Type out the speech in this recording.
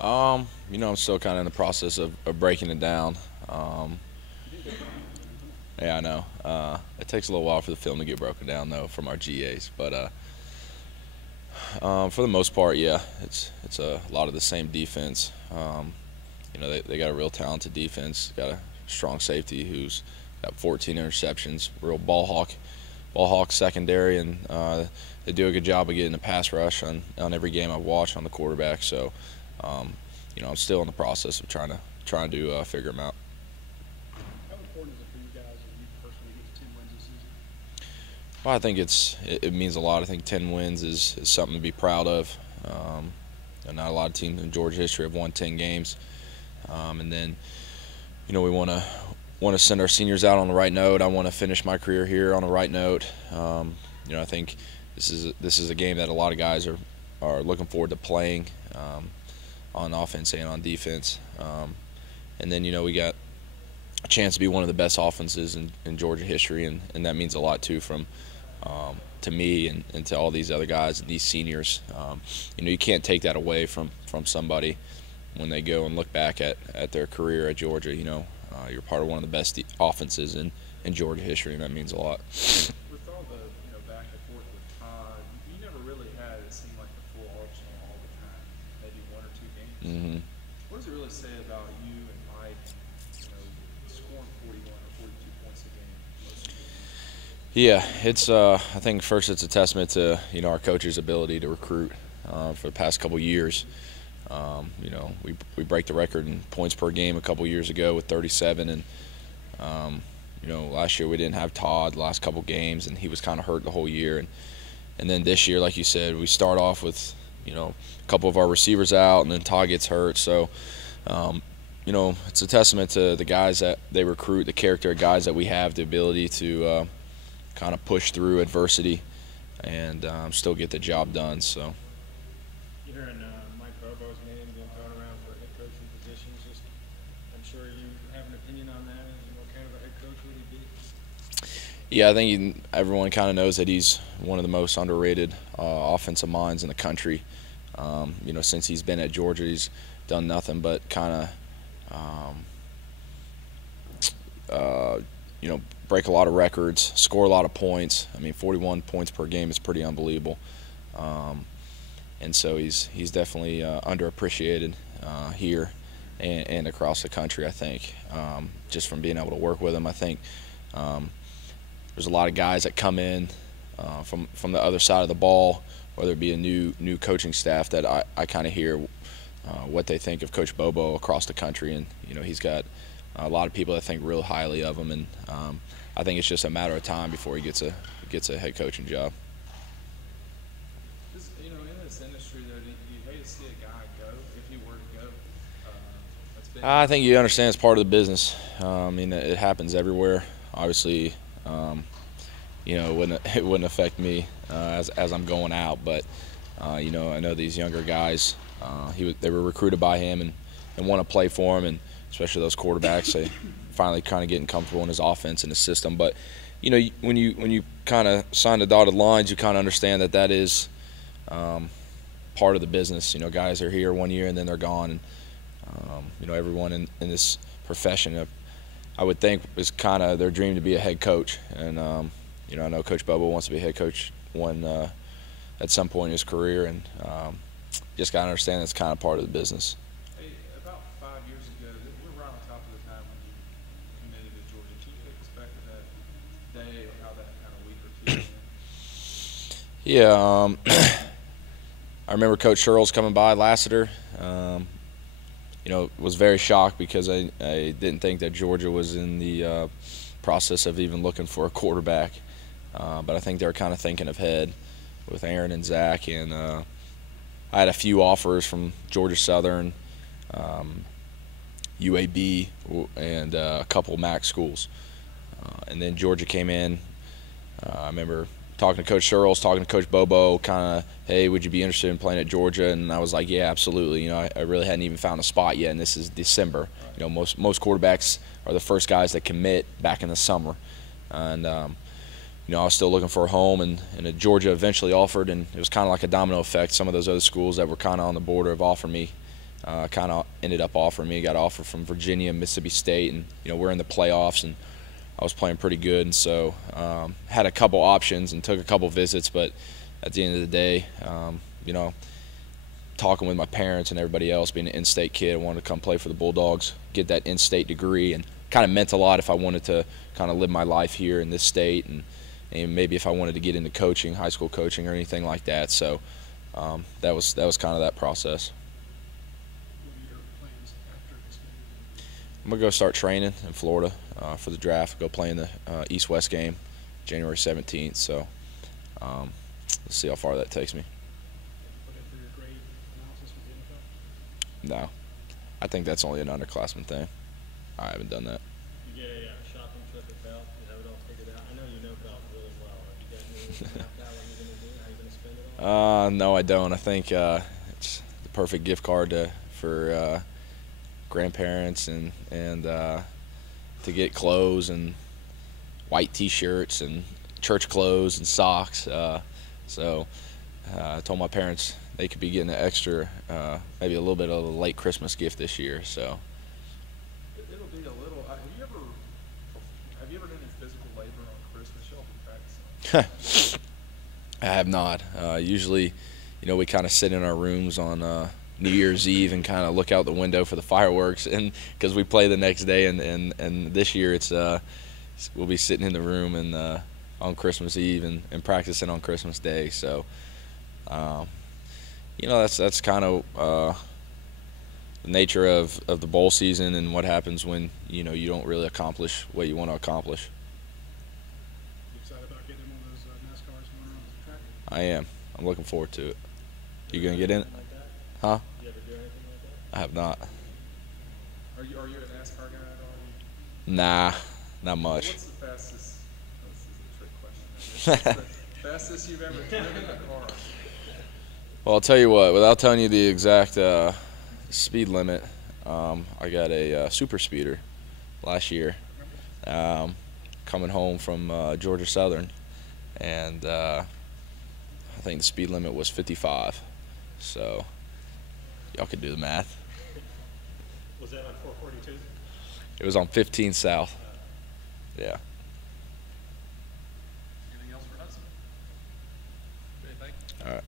I'm still kind of in the process of breaking it down. Um, yeah, I know. It takes a little while for the film to get broken down, though, from our GAs. But for the most part, yeah, it's a lot of the same defense. They got a real talented defense. Got a strong safety who's got 14 interceptions. Real ball hawk secondary, and they do a good job of getting the pass rush on every game I've watched on the quarterback. So, um, I'm still in the process of trying to figure them out. How important is it for you guys and you personally to get to 10 wins this season? Well, I think it means a lot. I think 10 wins is something to be proud of. And not a lot of teams in Georgia history have won 10 games. And then, we want to send our seniors out on the right note. I want to finish my career here on the right note. I think this is a game that a lot of guys are looking forward to playing on offense and on defense. And then we got a chance to be one of the best offenses in Georgia history, and that means a lot too to me and to all these other guys and these seniors. You can't take that away from somebody when they go and look back at their career at Georgia. You're part of one of the best offenses in Georgia history, and that means a lot. With all the back and forth with Todd, you never really had it seem like the full arsenal all the time. Maybe one or two games. Hmm. What does it really say about you and Mike? Scoring 41 or 42 points a game most of the time? Yeah, it's. I think first it's a testament to our coach's ability to recruit for the past couple years. We break the record in points per game a couple years ago with 37, and last year we didn't have Todd the last couple games, and he was kind of hurt the whole year, and then this year, like you said, we start off with a couple of our receivers out, and then Todd gets hurt, so it's a testament to the guys that they recruit, the character of guys that we have, the ability to kind of push through adversity and still get the job done. So. Hearing Mike Bobo's name being thrown around for head coaching positions, I'm sure you have an opinion on that. And what kind of a head coach would he be? Yeah, I think everyone kind of knows that he's one of the most underrated offensive minds in the country. Since he's been at Georgia, he's done nothing but kind of, break a lot of records, score a lot of points. I mean, 41 points per game is pretty unbelievable. And so he's definitely underappreciated here and across the country, I think, just from being able to work with him. I think there's a lot of guys that come in from the other side of the ball, whether it be a new coaching staff, that I kind of hear what they think of Coach Bobo across the country. And, he's got a lot of people that think real highly of him. And I think it's just a matter of time before he gets a head coaching job. In this industry, though, do you hate to see a guy go if he were to go? I think you understand it's part of the business. It happens everywhere. Obviously, it wouldn't affect me as I'm going out. But I know these younger guys. They were recruited by him and want to play for him, and especially those quarterbacks. They finally kind of getting comfortable in his offense and his system. But when you kind of sign the dotted lines, you kind of understand that is part of the business. Guys are here 1 year and then they're gone. And everyone in this profession, I would think, is kind of their dream to be a head coach. And I know Coach Bobo wants to be a head coach at some point in his career, and just got to understand that's kind of part of the business. Hey, about 5 years ago, we're right on top of the time when you committed to Georgia. Can you take us back to that day or how that kind of week or two went? Yeah, I remember Coach Sherrills coming by Lassiter. Was very shocked because I didn't think that Georgia was in the process of even looking for a quarterback. But I think they were kind of thinking ahead with Aaron and Zach. And I had a few offers from Georgia Southern, UAB, and a couple MAC schools. And then Georgia came in. I remember talking to Coach Sherrills, talking to Coach Bobo, kind of, hey, would you be interested in playing at Georgia? And I was like, yeah, absolutely. I really hadn't even found a spot yet, and this is December. Most quarterbacks are the first guys that commit back in the summer. And, I was still looking for a home, and Georgia eventually offered, and it was kind of like a domino effect. Some of those other schools that were kind of on the border of offering me kind of ended up offering me. Got an offer from Virginia, Mississippi State, and we're in the playoffs, and I was playing pretty good, and so had a couple options and took a couple visits, but at the end of the day, talking with my parents and everybody else, being an in-state kid, I wanted to come play for the Bulldogs, get that in-state degree, and kind of meant a lot if I wanted to kind of live my life here in this state, and maybe if I wanted to get into coaching, high school coaching or anything like that. So that was kind of that process. What are your plans after this game? I'm gonna go start training in Florida for the draft. Go play in the East-West game, January 17th. So let's see how far that takes me. Put in for your grade analysis with the NFL? No, I think that's only an underclassman thing. I haven't done that. You get a shopping trip at Belk. You have it all figured out. I know you know Belk really well. Have you guys mapped out what you're going to do? How you're going to spend it all? No, I don't. I think it's the perfect gift card for grandparents and to get clothes and white T-shirts and church clothes and socks. So I told my parents they could be getting an extra, maybe a little bit of a late Christmas gift this year. So. It'll be a little. Have you ever done any physical labor on Christmas? Y'all been practicing? I have not. Usually, we kind of sit in our rooms on New Year's Eve and kind of look out the window for the fireworks, and because we play the next day, and this year it's we'll be sitting in the room and on Christmas Eve and practicing on Christmas Day. So, that's kind of the nature of the bowl season and what happens when you don't really accomplish what you want to accomplish. You excited about getting in one of those NASCARs going around the track? I am. I'm looking forward to it. You gonna get in it? Like that? Huh? You ever do anything like that? I have not. Are you a NASCAR guy at all? Nah, not much. What's the fastest? This is a trick question. I guess. What's the fastest you've ever driven a car? Well, I'll tell you what. Without telling you the exact speed limit, I got a super speeder last year, coming home from Georgia Southern, and I think the speed limit was 55. So y'all could do the math. Was that on 442? It was on 15 South. Yeah.